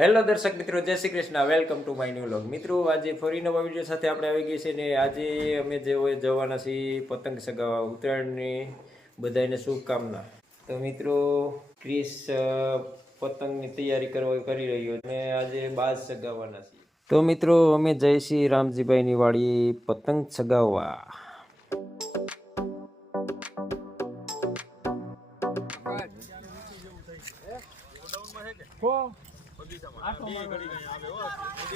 Hello દર્શક મિત્રો, જય Shri Krishna, welcome to my new vlog. મિત્રો આજે ફરી નવા વિડીયો સાથે આપણે આવી ગઈ છે ને આજે અમે જવાના છીએ પતંગ ચગાવવા ઉત્તરાયણની. બધાને શુભકામના. તો મિત્રો ક્રિસ પતંગની તૈયારી કરી રહ્યો અને આજે બાજ ચગાવવાના છીએ. તો મિત્રો અમે જઈએ છીએ રામજીભાઈની વાડી પતંગ ચગાવવા.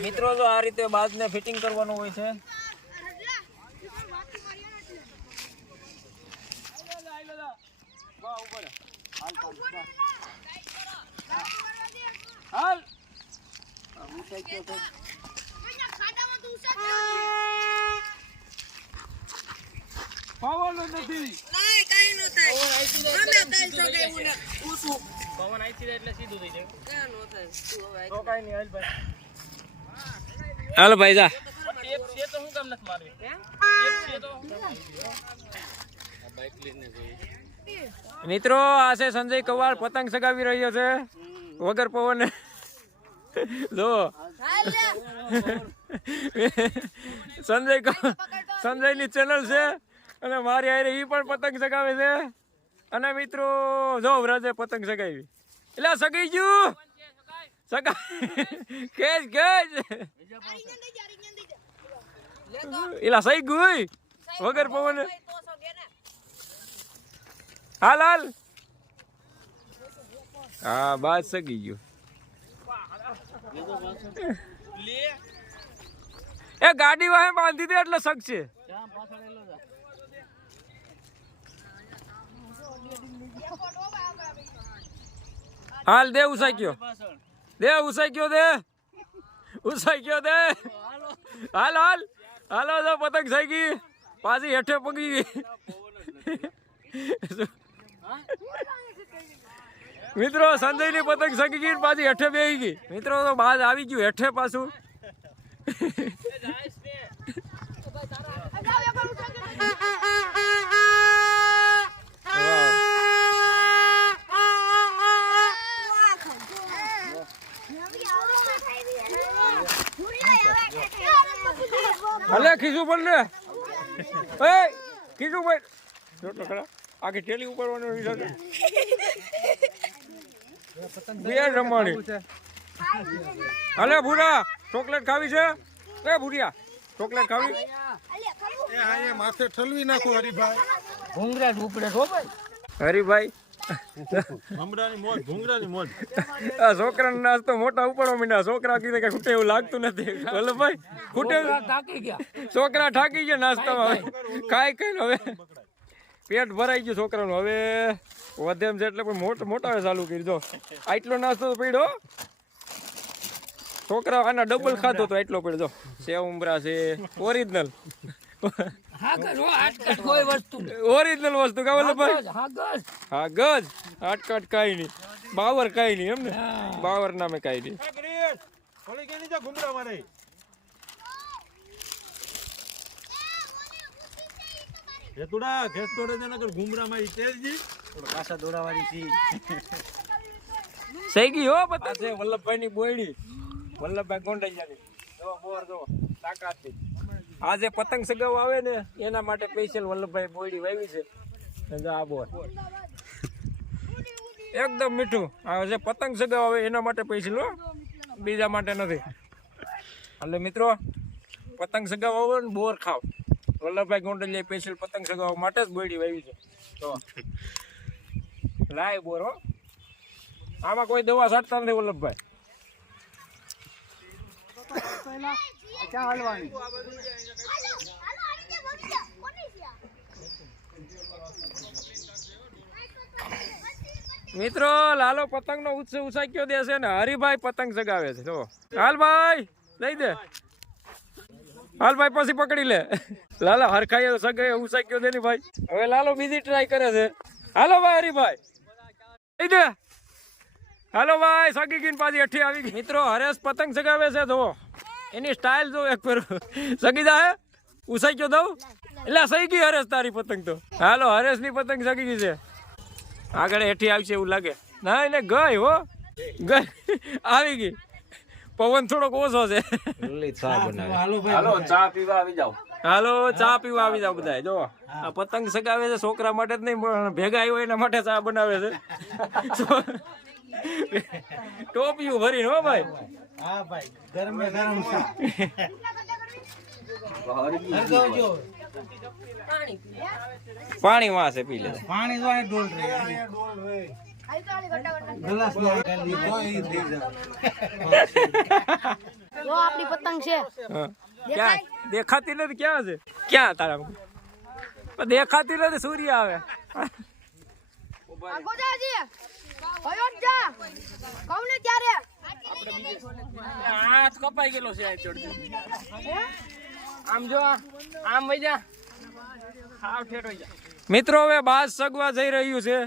મિત્રો તો આ રીતે બાજને ફિટિંગ કરવાનું હોય છે. પવન આઈ એટલે સીધું થઈ જાય. તો કાઈ નહીં, હાલ ભાઈ. હાલો ભાઈ જા. ટેપ છે તો હું કામ નથી મારવી? ટેપ છે તો બાઈક લઈને ગઈ. મિત્રો આ છે સંજય કવાર પતંગ ચગાવી રહ્યો છે વગર પવને. જો સંજયની ચેનલ છે અને મારી હારે ઈ પણ પતંગ ચગાવે છે. અને મિત્રો જો વ્રજે પતંગ ચગાવી એટલે સગી ગયું એલા સહી ગઈ વગર પવન. હાલ હાલ. હા બાદ સગી ગયું. એ ગાડી વાહે બાંધી દે એટલે સગશે. હાલ દે ઉસાક્યો દે. હાલ હાલ હાલો તો પતંગ થઈ ગઈ પાછી હેઠે પગી ગઈ. મિત્રો સંજય ની પતંગ સગી ગઈ પાછી હેઠે બેસી ગઈ. મિત્રો તો બાદ આવી ગયું હેઠે પાછું. અલે ખીસું પણ લે ખીસું ભાઈ આખી ટેલી ઉપાડવાનો વિચાર બે રમવાની. અલે ભૂરા ચોકલેટ ખાવી છે? એ ભૂરિયા ચોકલેટ ખાવી? માથે ઠલવી નાખો હરિભાઈ. ભૂંગરા ઉપડે છો ભાઈ. હરિભાઈ છોકરાનો નાસ્તો મોટા ઉપાડવા માંડ્યા. છોકરા કીધે કે ખૂટે એવું લાગતું નથી. વલ્લભભાઈ ખૂટે છોકરા ઠાકી ગયા નાસ્તામાં. કાંઈ હવે પેટ ભરાઈ ગયું છોકરાનું. હવે વધે એમ છે એટલે મોટા ચાલુ કરી દો. આટલો નાસ્તો તો પડ્યો છોકરા આના ડબલ ખાધો તો એટલો પડ્યો. સેવ ઉમરા છે ઓરિજિનલ ઓરિજિનલ વસ્તુ કાવલ ભાઈ. હા ગજ આટકાટ કાઈ નહીં, બાવર કાઈ નહીં. એમ ને બાવર નામે કાઈ નહીં. સહી ગઈ હો પતા છે વલ્લભભાઈ ની બોયડી. વલ્લભભાઈ ગોંડૈયાની જો બોર જો તાકાતથી. આજે પતંગ સગાવવા આવે ને એના માટે સ્પેશિયલ વલ્લભભાઈ બોયડી વાવી છે. આ બોર એકદમ મીઠું. આ જે પતંગ સગાવવા આવે એના માટે સ્પેશિયલ હો, બીજા માટે નથી. એટલે મિત્રો પતંગ સગાવવા આવે ને બોર ખાવ. વલ્લભભાઈ ગોંડલિયા સ્પેશિયલ પતંગ સગાવવા માટે જ બોયડી વાવી છે. તો લાય બોર હો. આમાં કોઈ દવા છાંટતા નથી વલ્લભભાઈ. મિત્રો લાલો પતંગ નો ઉસાક્યો દે છે ને હરિભાઈ પતંગ ચગાવે છે. જો હાલ ભાઈ લઈ દે. હાલ ભાઈ પછી પકડી લે. લાલો હરખાઈ સગાઈ ઉસાક્યો દે ને ભાઈ. હવે લાલો બીજી ટ્રાય કરે છે. હાલો ભાઈ હરિભાઈ લઈ દે. હાલો ભાઈ સગી ગઈ પાછી હેઠી આવી ગઈ. મિત્રો હરેશ પતંગ ચગાવે છે. જો એની સ્ટાઇલ જો એક પર સગી જાય ઉસાઈ ગયો દઉં એટલે સહી ગઈ હરેશ તારી પતંગ તો. હાલો હરેશ ની પતંગ સગી ગઈ છે. આગળ હેઠી આવશે એવું લાગે. ના એને ગઈ હો ગઈ આવી ગઈ. પવન થોડોક ઓછો છે. હાલો ચા પીવા આવી જાવ. હાલો ચા પીવા આવી જાવ બધા. જો આ પતંગ સગાવે છે છોકરા માટે જ નહીં પણ ભેગા આવ્યો એના માટે ચા બનાવે છે. ટોપિયું ભરીને હો ભાઈ. હા ભાઈ ગરમે ગરમ ચા. પાણી વાસે પી લે. પાણી તો ડોલ રે ગ્લાસ ના કાલી તો ઈ થઈ જાય. જો આપણી પતંગ છે. હા. ક્યાં દેખાતી નથી? ક્યાં છે? ક્યાં તારા? દેખાતી નથી. સૂર્ય આવે. આગો જા જી ભયો જા કોને ત્યારે હાથ કપાઈ ગયેલો છે આ ચડતી. આમ જો આમ વઈ જા. હાવ ઠેઠો જા. મિત્રો હવે બાજ સગવા જઈ રહ્યું છે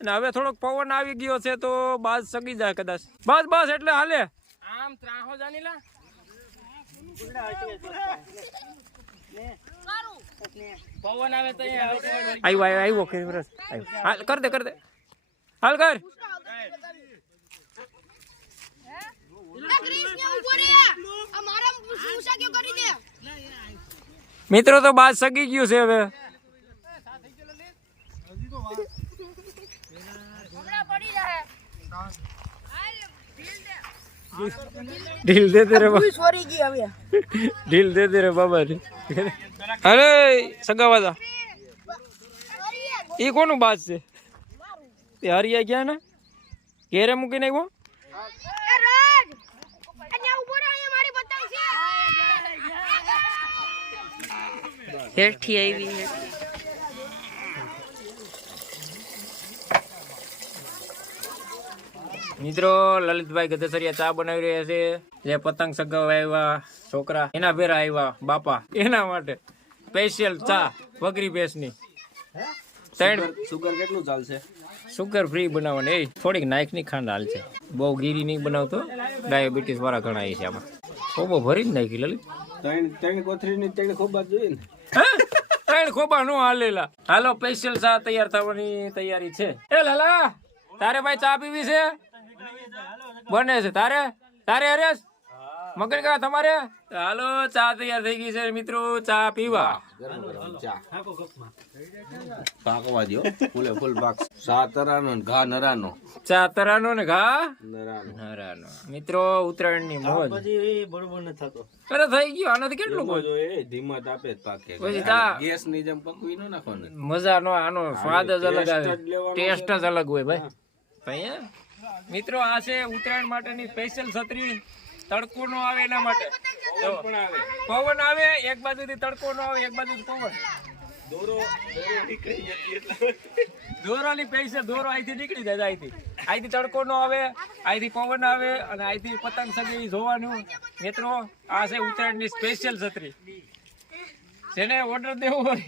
અને હવે થોડોક પવન આવી ગયો છે તો બાજ સગી જાય કદાચ. બસ બસ એટલે હાલે. આમ ત્રાહો જાની લા. પવન આવે તો આવ્યો કેમેરા આવ્યો. હાલ કર દે હાલ કર. મિત્રો તો બાદ સગી ગયું છે હવે. ઢીલ દે દે રે ઢીલ દે દે રે બાબા. અરે સગાવા જા. ઈ કોનું બાદ છે? તે હરિયા ગયા ને ઘેરે મૂકીને આવ્યો. હેઠી આવી. મિત્રો લલિતભાઈ ગધેસરિયા ચા બનાવી રહ્યા છે. જે પતંગ સગાવા આવ્યા છોકરા એના ભેરા આવ્યા બાપા એના માટે સ્પેશિયલ ચા વગરી ભેંસની. સુગર કેટલું ચાલશે? સુગર ફ્રી બનાવવાની. એ થોડીક નાઇકની ખાંડ હાલ છે. બહુ ગીરી નહીં બનાવતો. ડાયાબિટીસ વાળા ઘણા છે આમાં. ખોબો ભરી જ નાખી લલિત. ત્રણ કોથળીની ત્રણ ખોબા જોઈએ ને. ત્રણ ખોબા નો હાલેલા. હાલો સ્પેશિયલ ચા તૈયાર થવાની તૈયારી છે. એ લાલા તારે ભાઈ ચા પીવી છે? બને છે તારે હરેશ મગન કા તમારે? હાલો ચા તૈયાર થઈ ગઈ છે મિત્રો. ચા પીવા પાકવા દો. ફૂલે ફૂલ પાક. સા તરાનો ને ઘા નરાનો. ચા તરાનો ને ઘા નરાનો. નરાનો. મિત્રો ઉત્તરાયણ ની મોજ. બરોબર ન થતો. અરે થઈ ગયો. આનાથી કેટલું મોજ. ધીમા તાપે જ પાકે. પછી ચા ગેસ ની જેમ પકવી ન નાખવાનું. મજા નો. આનો સ્વાદ જ અલગ આવે. ટેસ્ટ જ અલગ હોય ભાઈ. મિત્રો આ છે ઉત્તરાયણ માટેની સ્પેશિયલ છત્રી. તડકો નો આવે એના માટે. પવન આવે એક બાજુથી તડકો નો આવે એક બાજુથી પવન. દોરાની પૈસે દોરો અહીંથી નીકળી જાય. અહીંથી તડકો નો આવે અહીંથી પવન આવે અને અહીંથી પતંગ સગી જોવાનું. મિત્રો આ છે ઉત્તરાયણની સ્પેશિયલ છત્રી. જેને ઓર્ડર દેવો હોય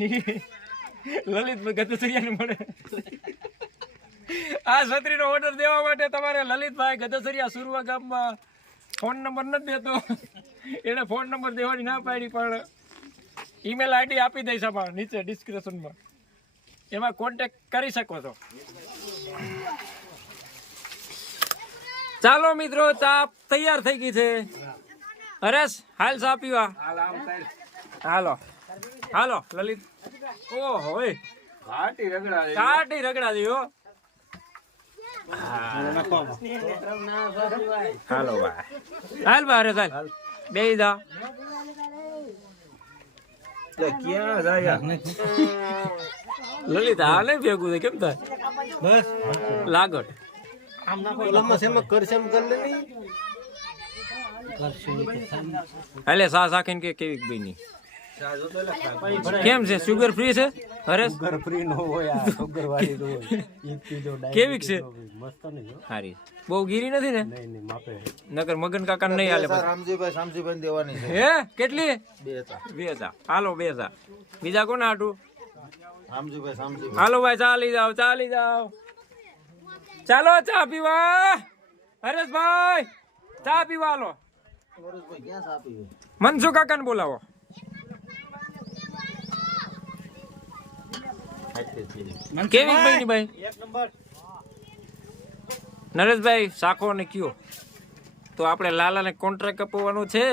લલિતભાઈ ગધેસરિયાને મળે. આ છત્રીનો ઓર્ડર દેવા માટે તમારે લલિતભાઈ ગધેસરિયા સુરવા ગામમાં ફોન નંબર નથી દેતો. એને ફોન નંબર દેવાની ના પાડી પણ ઈમેલ આઈડી આપી દઈશ આમાં નીચે ડિસ્ક્રિપ્શનમાં. એમાં કોન્ટેક્ટ કરી શકો છો. ચાલો મિત્રો ચા તૈયાર થઈ ગઈ છે. હરેશ હાલ ચા પીવા. હાલો હાલો લલિત. ઓહો ઘાટી રગડા. કાટી રગડા દીધો. હાલો ભાઈ હાલ ભાઈ હાલ બે જા. ક્યાં જાય લલિત હાલે ભેગું છે કેમ થાય બસ લાગટ. હાલે સા સાખીને કે કેવી બની કેમ છે? સુગર ફ્રી છે? હરેશ સુગર ફ્રી નો હોય આ સુગર વાળી તો હોય. એક કિલો કેવી છે? મસ્ત નહીં સારી. બહુ ગીરી નથી ને? નહીં માપે. નકર મગન કાકા નહીં હાલે. રામજીભાઈ દેવાની છે. હે કેટલી? 2 2 ચા. હાલો 2 ચા. બીજા કોને હાટું? રામજીભાઈ હાલો ભાઈ ચાલી જાઓ. ચાલો ચા પીવા. હરેશભાઈ ચા પીવા હાલો. મનસુખ કાકાને બોલાવો. કેવી બની ભાઈ? એક નંબર. નરેશભાઈ શાખો ને કયો તો આપણે લાલાને કોન્ટ્રાક્ટ અપાવવાનો છે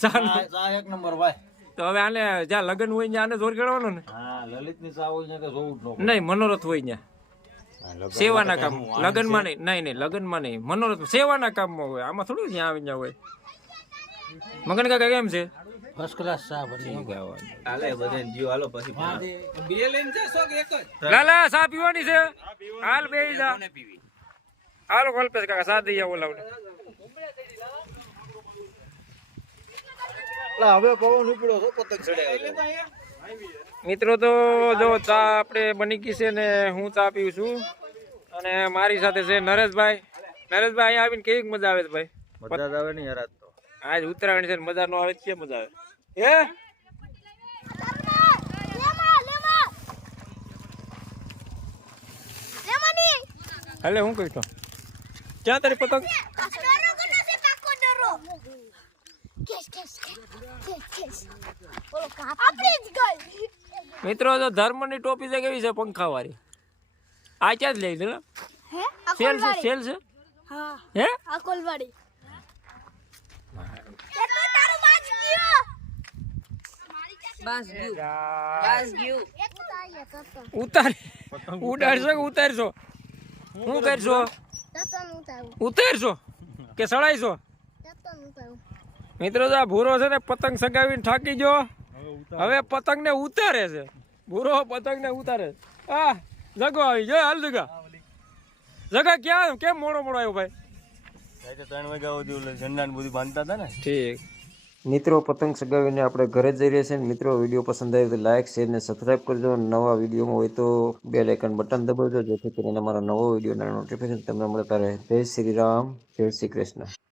ચા એક નંબર ભાઈ. તો હવે આને જ્યાં લગ્ન હોય ત્યાં આને જોર કરવાનો ને હા, લલિતની ચા હોય ને કે જોવું જ ન પડે. નહીં મનોરથ હોય ત્યાં સેવાના કામ લગ્નમાં નહીં લગ્નમાં નહીં મનોરથ સેવાના કામમાં હોય આમાં થોડું ત્યાં આવી ત્યાં હોય મગન કાકા કેમ છે ફર્સ્ટ ક્લાસ ચા બની હાલે બધાને જીવ હાલો પછી લાલા ચા પીવાની છે હાલ બે જા હાલો કલ્પેશ કાકા ચા દઈ આવો લાવને હવે પવન ઉપડ્યો છો પતંગ ચડાવ્યો. મિત્રો તો જો ચા આપણે બની ગઈ છે ને હું ચા પીવું છું અને મારી સાથે છે નરેશભાઈ અહીંયા આવીને કેવી મજા આવે છે ભાઈ મજા જ આવે ને યાર આજ તો. આજ ઉત્તરાયણ છે ને મજા ન આવે છે મજા આવે હે હાલે હું કહી તો ક્યાં તારી પતંગ મિત્રો જો ધર્મની ટોપી છે કેવી છે પંખા વાળી આ ક્યાં જ લઈ દે સેલ છે હે ઉતાર ઉડાડશો કે ઉતારશો શું કરશો ઉતારશો કે સડાઈશો મિત્રો આ ભૂરો છે ને પતંગ સગાવીને થાકી ગયો હવે પતંગ ને ઉતારે છે ભૂરો પતંગ ને ઉતારે આ જગો આવી ગયો હાલ જગા ક્યાં કેમ મોડો આવ્યો ભાઈ 3 વાગ્યા સુધી ઝંડા ને બધું બાંધતા હતા ને. ઠીક મિત્રો પતંગ સગાવીને આપણે ઘરે જઈ રહ્યા છીએ. મિત્રો વિડીયો પસંદ આવ્યો તો લાઈક શેર ને સબસ્ક્રાઈબ કરજો. નવા વિડીયોમાં હોય તો બેલ આઇકન બટન દબાવજો જેથી કરીને અમારો નવો વિડીયોના નોટિફિકેશન તમને મળતા રહે. જય શ્રી રામ, જય શ્રી કૃષ્ણ.